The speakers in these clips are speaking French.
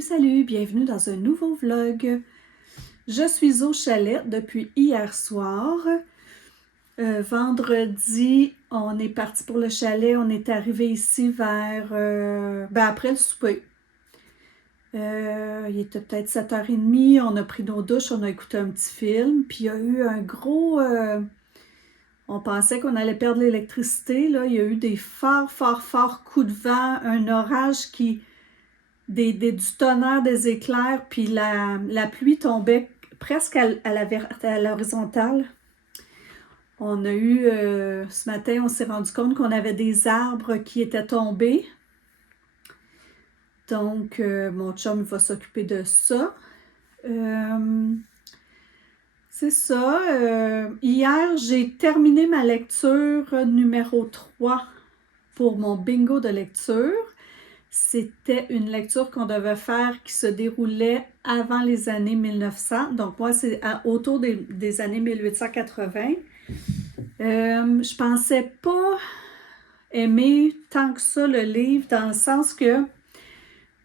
Salut, bienvenue dans un nouveau vlog. Je suis au chalet depuis hier soir. Vendredi, on est parti pour le chalet. On est arrivé ici vers après le souper. Il était peut-être 7h30. On a pris nos douches, on a écouté un petit film. Puis il y a eu un gros... on pensait qu'on allait perdre l'électricité. Là. Il y a eu des forts coups de vent, un orage qui... du tonnerre, des éclairs, puis la pluie tombait presque à l'horizontale. On a eu, ce matin, on s'est rendu compte qu'on avait des arbres qui étaient tombés. Donc, mon chum va s'occuper de ça. C'est ça. Hier, j'ai terminé ma lecture numéro 3 pour mon bingo de lecture. C'était une lecture qu'on devait faire qui se déroulait avant les années 1900. Donc, moi, c'est autour des années 1880. Je pensais pas aimer tant que ça le livre, dans le sens que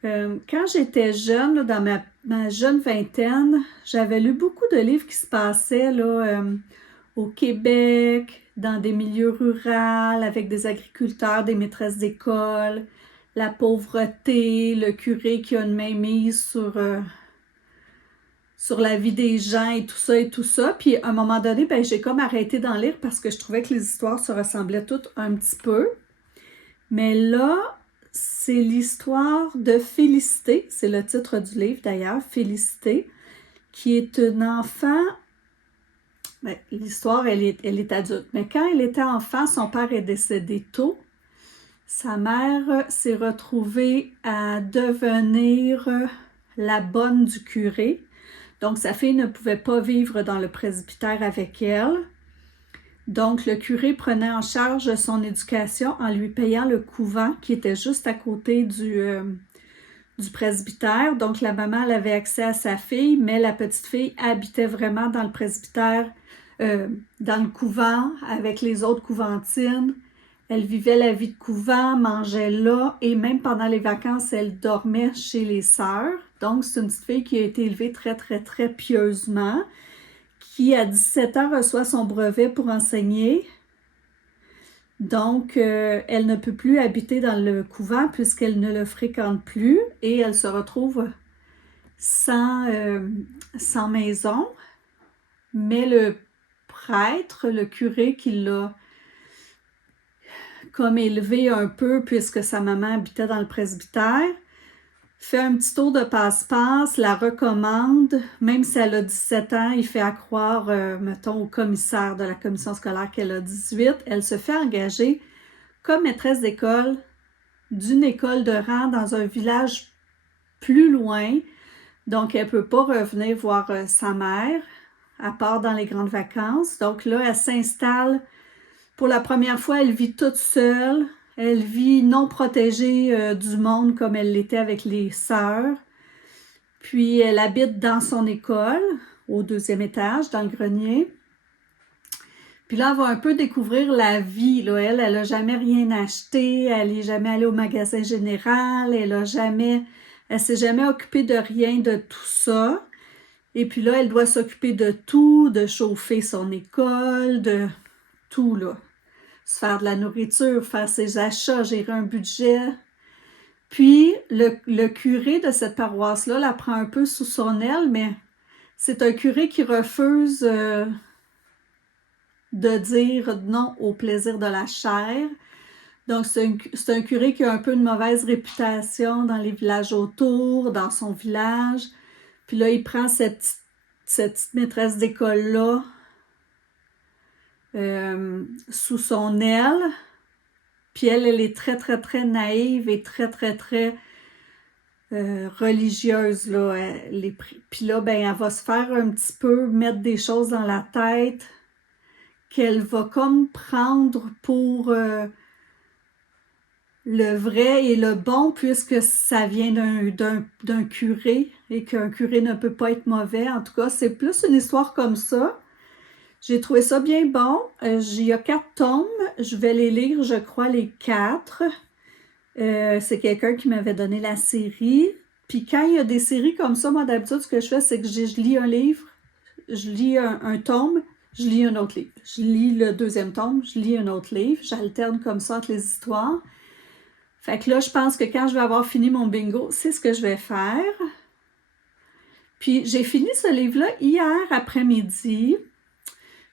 quand j'étais jeune, là, dans ma jeune vingtaine, j'avais lu beaucoup de livres qui se passaient là, au Québec, dans des milieux ruraux, avec des agriculteurs, des maîtresses d'école, la pauvreté, le curé qui a une mainmise sur la vie des gens et tout ça et tout ça. Puis à un moment donné, ben, j'ai comme arrêté d'en lire parce que je trouvais que les histoires se ressemblaient toutes un petit peu. Mais là, c'est l'histoire de Félicité, c'est le titre du livre d'ailleurs, Félicité, qui est une enfant. Ben, l'histoire, elle est adulte. Mais quand elle était enfant, son père est décédé tôt. Sa mère s'est retrouvée à devenir la bonne du curé. Donc, sa fille ne pouvait pas vivre dans le presbytère avec elle. Donc, le curé prenait en charge son éducation en lui payant le couvent qui était juste à côté du presbytère. Donc, la maman, elle avait accès à sa fille, mais la petite fille habitait vraiment dans le presbytère, dans le couvent avec les autres couventines. Elle vivait la vie de couvent, mangeait là et même pendant les vacances, elle dormait chez les sœurs. Donc, c'est une petite fille qui a été élevée très pieusement, qui à 17 ans reçoit son brevet pour enseigner. Donc, elle ne peut plus habiter dans le couvent puisqu'elle ne le fréquente plus et elle se retrouve sans maison. Mais le prêtre, le curé qui l'a comme élevé un peu puisque sa maman habitait dans le presbytère, fait un petit tour de passe-passe, la recommande, même si elle a 17 ans, il fait accroire, mettons, au commissaire de la commission scolaire qu'elle a 18. Elle se fait engager comme maîtresse d'école d'une école de rang dans un village plus loin. Donc, elle ne peut pas revenir voir sa mère, à part dans les grandes vacances. Donc là, elle s'installe. Pour la première fois, elle vit toute seule. Elle vit non protégée du monde comme elle l'était avec les sœurs. Puis, elle habite dans son école, au 2e étage, dans le grenier. Puis là, elle va un peu découvrir la vie. Là. Elle n'a jamais rien acheté. Elle n'est jamais allée au magasin général. Elle s'est jamais occupée de rien de tout ça. Et puis là, elle doit s'occuper de tout, de chauffer son école, de tout, là. Se faire de la nourriture, faire ses achats, gérer un budget. Puis, le curé de cette paroisse-là la prend un peu sous son aile, mais c'est un curé qui refuse de dire non au plaisir de la chair. Donc, c'est un curé qui a un peu une mauvaise réputation dans les villages autour, dans son village. Puis là, il prend cette petite maîtresse d'école-là sous son aile. Puis elle est très naïve et très religieuse, là. Puis là, ben, elle va se faire un petit peu mettre des choses dans la tête qu'elle va comme prendre pour le vrai et le bon, puisque ça vient d'un curé et qu'un curé ne peut pas être mauvais. En tout cas, c'est plus une histoire comme ça. J'ai trouvé ça bien bon. Il y a 4 tomes. Je vais les lire, je crois, les 4. C'est quelqu'un qui m'avait donné la série. Puis quand il y a des séries comme ça, moi d'habitude, ce que je fais, c'est que je lis un livre, je lis un tome, je lis un autre livre. Je lis le deuxième tome, je lis un autre livre. J'alterne comme ça entre les histoires. Fait que là, je pense que quand je vais avoir fini mon bingo, c'est ce que je vais faire. Puis j'ai fini ce livre-là hier après-midi.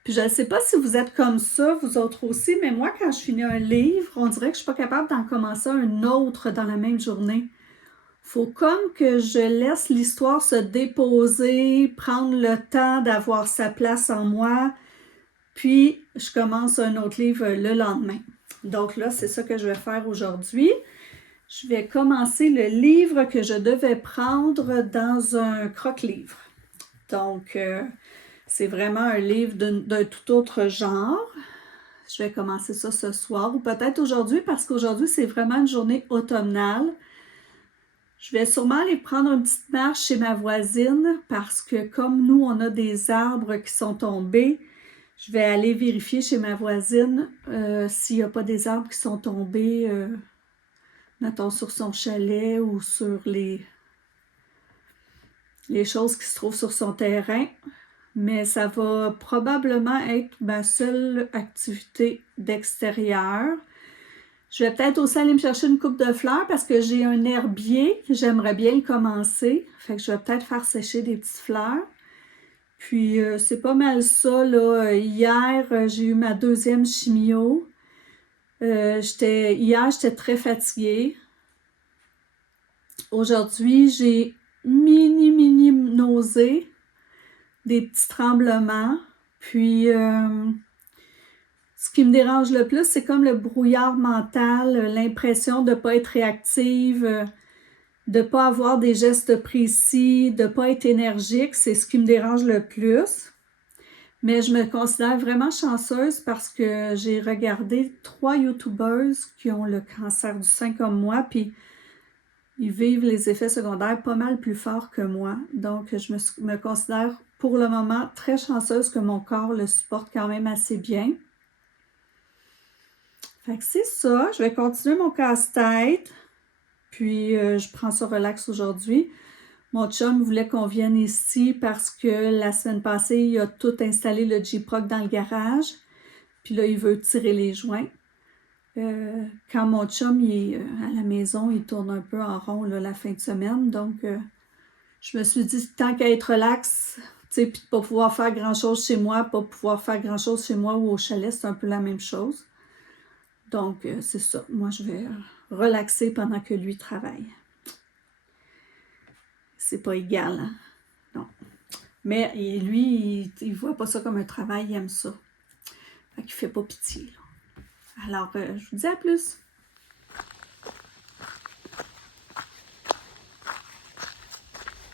Puis je ne sais pas si vous êtes comme ça, vous autres aussi, mais moi, quand je finis un livre, on dirait que je ne suis pas capable d'en commencer un autre dans la même journée. Faut comme que je laisse l'histoire se déposer, prendre le temps d'avoir sa place en moi, puis je commence un autre livre le lendemain. Donc là, c'est ça que je vais faire aujourd'hui. Je vais commencer le livre que je devais prendre dans un croque-livre. Donc, c'est vraiment un livre d'un tout autre genre. Je vais commencer ça ce soir ou peut-être aujourd'hui parce qu'aujourd'hui, c'est vraiment une journée automnale. Je vais sûrement aller prendre une petite marche chez ma voisine parce que comme nous, on a des arbres qui sont tombés, je vais aller vérifier chez ma voisine s'il n'y a pas des arbres qui sont tombés, mettons, sur son chalet ou sur les choses qui se trouvent sur son terrain. Mais ça va probablement être ma seule activité d'extérieur. Je vais peut-être aussi aller me chercher une coupe de fleurs parce que j'ai un herbier que j'aimerais bien le commencer. Fait que je vais peut-être faire sécher des petites fleurs. Puis, c'est pas mal ça, là. Hier, j'ai eu ma 2e chimio. Hier, j'étais très fatiguée. Aujourd'hui, j'ai mini nausées, des petits tremblements. Puis, ce qui me dérange le plus, c'est comme le brouillard mental, l'impression de ne pas être réactive, de ne pas avoir des gestes précis, de ne pas être énergique, c'est ce qui me dérange le plus. Mais je me considère vraiment chanceuse parce que j'ai regardé 3 YouTubers qui ont le cancer du sein comme moi, puis ils vivent les effets secondaires pas mal plus forts que moi. Donc, je me considère pour le moment très chanceuse que mon corps le supporte quand même assez bien. Fait que c'est ça, je vais continuer mon casse-tête. Puis, je prends ça relax aujourd'hui. Mon chum voulait qu'on vienne ici parce que la semaine passée, il a tout installé le J-Proc dans le garage. Puis là, il veut tirer les joints. Quand mon chum il est à la maison, il tourne un peu en rond là, la fin de semaine. Donc, je me suis dit, tant qu'à être relax, tu sais, puis de ne pas pouvoir faire grand-chose chez moi, pas pouvoir faire grand-chose chez moi ou au chalet, c'est un peu la même chose. Donc, c'est ça. Moi, je vais relaxer pendant que lui travaille. C'est pas égal, hein? Non. Mais lui, il voit pas ça comme un travail, il aime ça. Fait qu'il fait pas pitié, là. Alors, je vous dis à plus.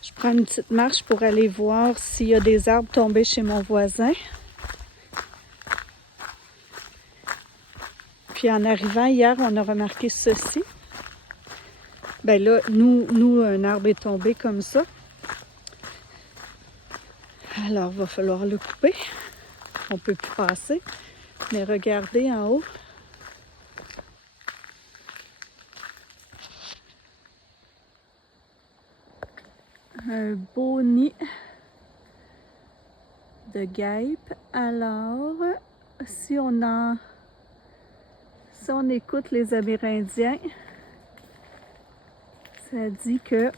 Je prends une petite marche pour aller voir s'il y a des arbres tombés chez mon voisin. Puis en arrivant hier, on a remarqué ceci. Ben là, nous, un arbre est tombé comme ça. Alors, il va falloir le couper. On ne peut plus passer. Mais regardez en haut. Un beau nid de guêpes. Alors, si on écoute les Amérindiens, ça dit que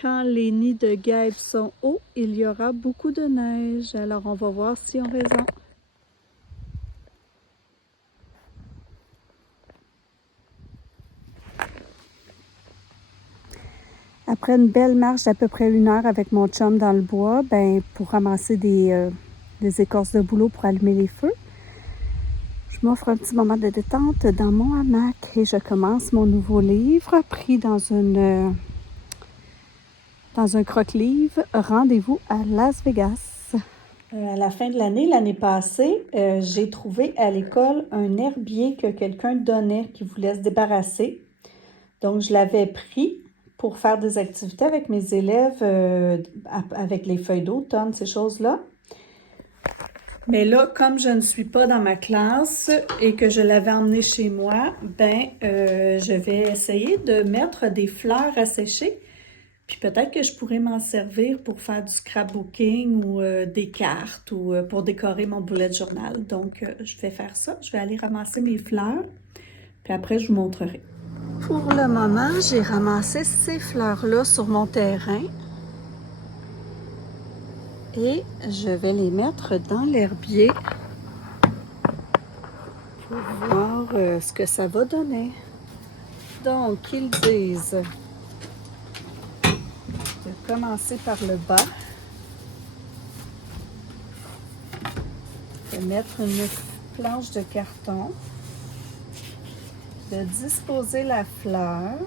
quand les nids de guêpes sont hauts, il y aura beaucoup de neige. Alors, on va voir si on raison. Après une belle marche d'à peu près 1 heure avec mon chum dans le bois, pour ramasser des écorces de bouleau pour allumer les feux, je m'offre un petit moment de détente dans mon hamac et je commence mon nouveau livre pris dans un croque-livre, Rendez-vous à Las Vegas. À la fin de l'année passée, j'ai trouvé à l'école un herbier que quelqu'un donnait qui voulait se débarrasser. Donc, je l'avais pris pour faire des activités avec mes élèves, avec les feuilles d'automne, ces choses-là. Mais là, comme je ne suis pas dans ma classe et que je l'avais emmené chez moi, je vais essayer de mettre des fleurs à sécher. Puis peut-être que je pourrais m'en servir pour faire du scrapbooking ou des cartes ou pour décorer mon bullet journal. Donc, je vais faire ça. Je vais aller ramasser mes fleurs. Puis après, je vous montrerai. Pour le moment, j'ai ramassé ces fleurs-là sur mon terrain. Et je vais les mettre dans l'herbier pour voir ce que ça va donner. Donc, ils disent de commencer par le bas, de mettre une planche de carton, de disposer la fleur,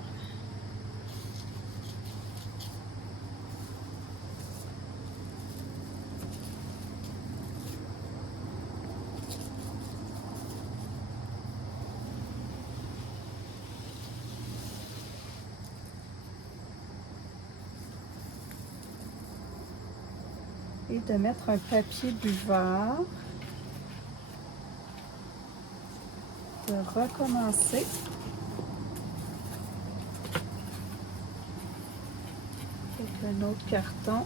et de mettre un papier buvard, de recommencer. Avec un autre carton.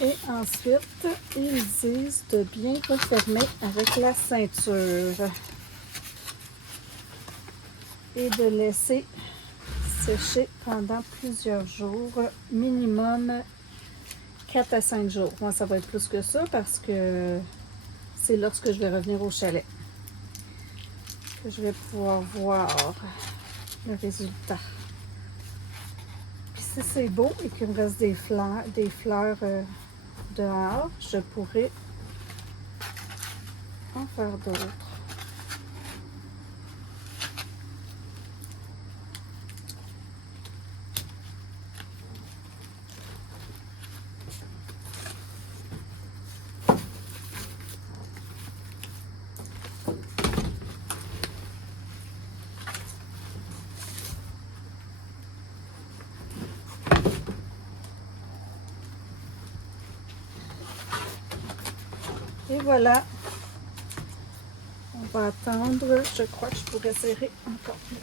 Et ensuite, ils disent de bien refermer avec la ceinture et de laisser sécher pendant plusieurs jours, minimum 4 à 5 jours. Moi, ça va être plus que ça parce que c'est lorsque je vais revenir au chalet que je vais pouvoir voir le résultat. Puis si c'est beau et qu'il me reste des fleurs dehors, je pourrais en faire d'autres. Et voilà, on va attendre. Je crois que je pourrais serrer encore plus.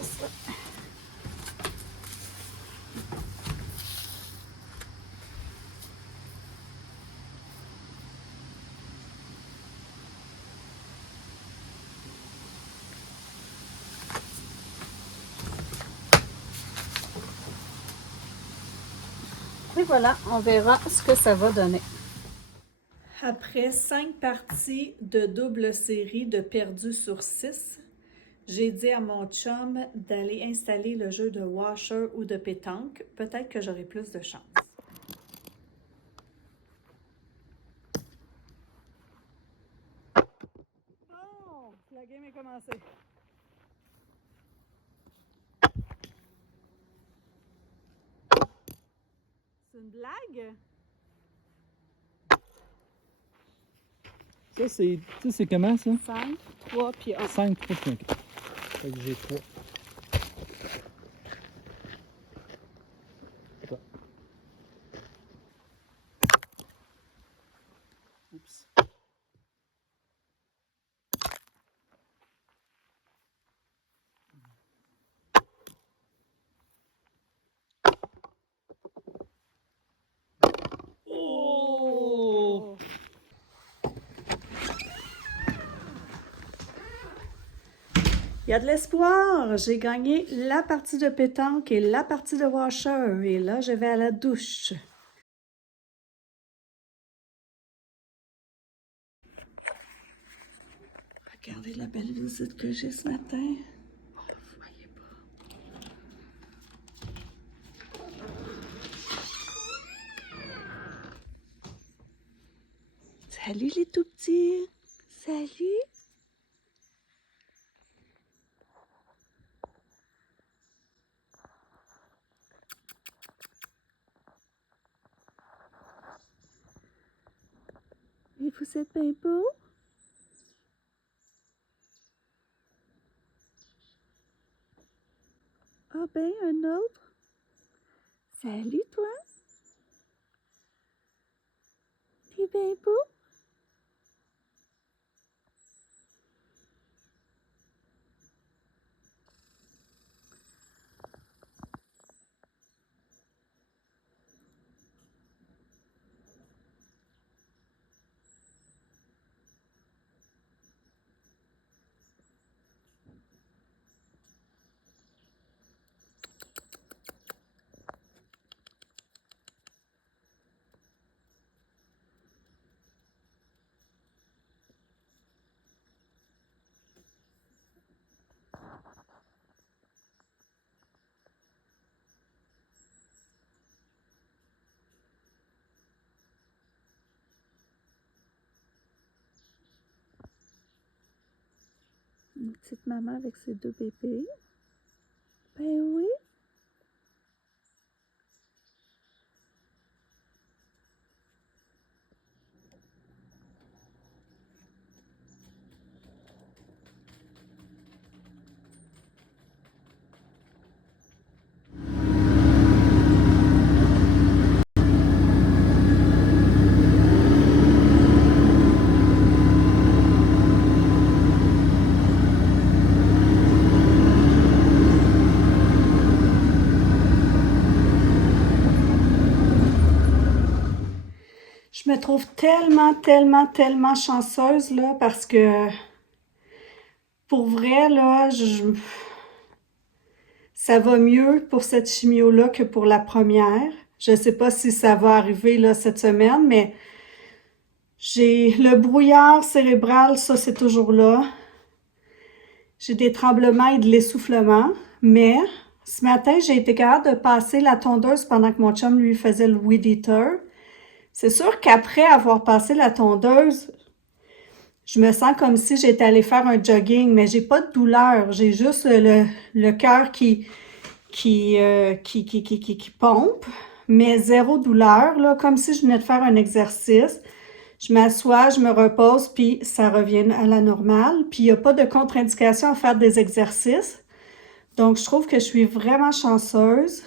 Et voilà, on verra ce que ça va donner. Après 5 parties de double série de perdu sur 6, j'ai dit à mon chum d'aller installer le jeu de washer ou de pétanque. Peut-être que j'aurai plus de chance. Oh! La game est commencée. C'est une blague? Ça, c'est comment, ça? 5, 3, puis 1. 5, 3, 5. Fait que j'ai 3. Attends. Oups. Oh! Il y a de l'espoir! J'ai gagné la partie de pétanque et la partie de washer. Et là, je vais à la douche. Regardez la belle visite que j'ai ce matin. Vous voyez pas. Salut les tout petits. Salut. Et vous êtes bien beaux? Ah ben, un autre. Salut toi. T'es bien beau? Une petite maman avec ses deux bébés. Ben oui. Je me trouve tellement chanceuse là parce que pour vrai là, ça va mieux pour cette chimio-là que pour la première. Je ne sais pas si ça va arriver là cette semaine, mais j'ai le brouillard cérébral, ça c'est toujours là. J'ai des tremblements et de l'essoufflement, mais ce matin, j'ai été capable de passer la tondeuse pendant que mon chum lui faisait le weed eater. C'est sûr qu'après avoir passé la tondeuse, je me sens comme si j'étais allée faire un jogging, mais j'ai pas de douleur. J'ai juste le cœur qui pompe, mais zéro douleur, là, comme si je venais de faire un exercice. Je m'assois, je me repose, puis ça revient à la normale. Puis il n'y a pas de contre-indication à faire des exercices. Donc, je trouve que je suis vraiment chanceuse.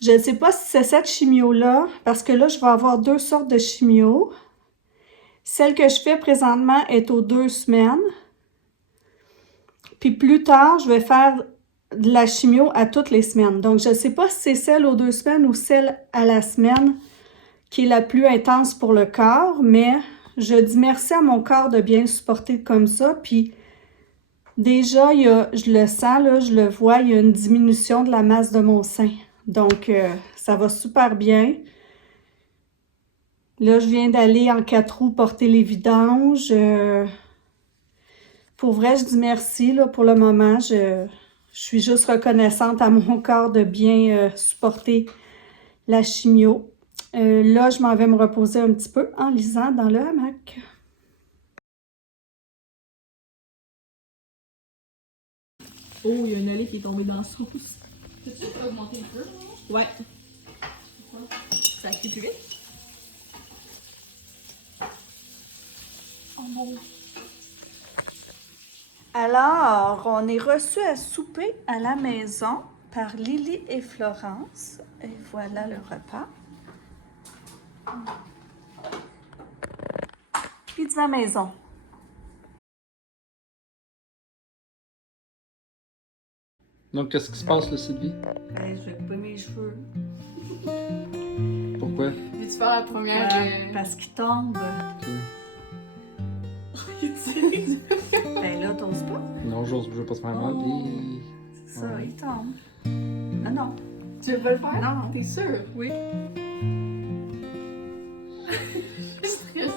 Je ne sais pas si c'est cette chimio-là, parce que là, je vais avoir deux sortes de chimio. Celle que je fais présentement est aux 2 semaines. Puis plus tard, je vais faire de la chimio à toutes les semaines. Donc, je ne sais pas si c'est celle aux 2 semaines ou celle à la semaine qui est la plus intense pour le corps, mais je dis merci à mon corps de bien supporter comme ça. Puis déjà, je le sens, là, je le vois, il y a une diminution de la masse de mon sein. Donc, ça va super bien. Là, je viens d'aller en 4 roues porter les vidanges. Pour vrai, je dis merci là, pour le moment. Je suis juste reconnaissante à mon corps de bien supporter la chimio. Là, je m'en vais me reposer un petit peu en lisant dans le hamac. Oh, il y a une allée qui est tombée dans la sauce. Peux-tu augmenter un peu? Ouais. Ça cuit plus vite? Oh mon. Alors, on est reçus à souper à la maison par Lily et Florence. Et voilà le repas. Pizza maison. Donc, qu'est-ce qui se passe, là, Sylvie? Je vais couper mes cheveux. Pourquoi? Veux-tu faire la première? Parce qu'ils tombent. Ok. Ben là, t'oses pas. Non, j'ose pas se faire mal. Puis... C'est ça, ils tombent. Ah non. Tu veux pas le faire? Non. T'es sûr? Oui. Je suis stressée.